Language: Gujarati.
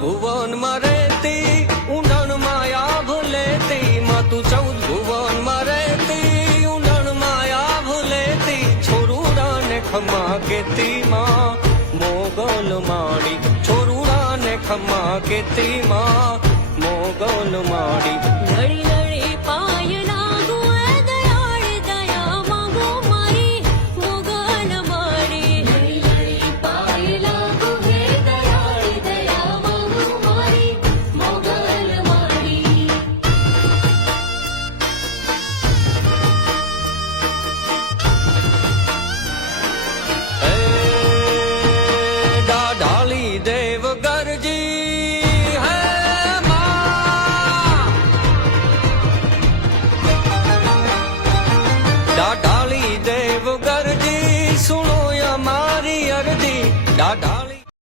ભુવન માં રહેતી ઊંડણ માયા ભૂલેતી માં તું 14 ભુવન માં રહેતી ઊંડણ માયા ભૂલેતી છોરુડા ને ખમા કેતી માં મોગલ માડી છોરુડા ને ખમા કેતી માં મોગલ માડી